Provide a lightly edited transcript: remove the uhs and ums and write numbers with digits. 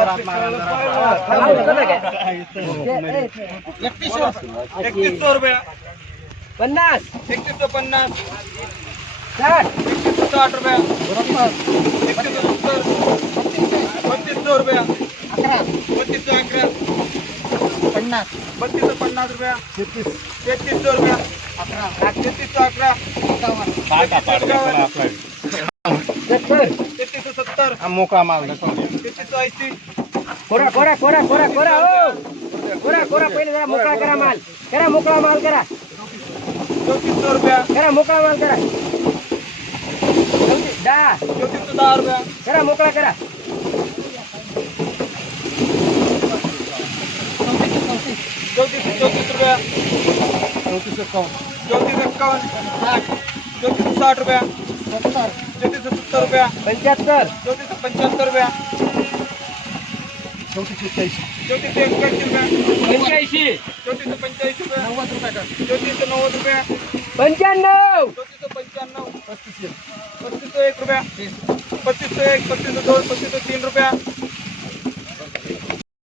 3100 रुपया 50 3150 60 3160 रुपया 3170 3200 रुपया 3211 3250 रुपया 3300 रुपया 3311 3370 मोकळा माल 3380 कोरा कोरा कोरा कोरा कोरा हो कोरा कोरा पहिले जरा मोकळा करा माल करा 3400 रुपया करा मोकळा माल करा 3410 रुपया करा मोकळा करा 3434 रुपया 3451 3460 रुपया 3470 रुपया 75 3475 रुपया 3481 रुपया 85 3485 रुपया 3490 रुपया 95 3495 3501 रुपया 3501 3502 3503 रुपया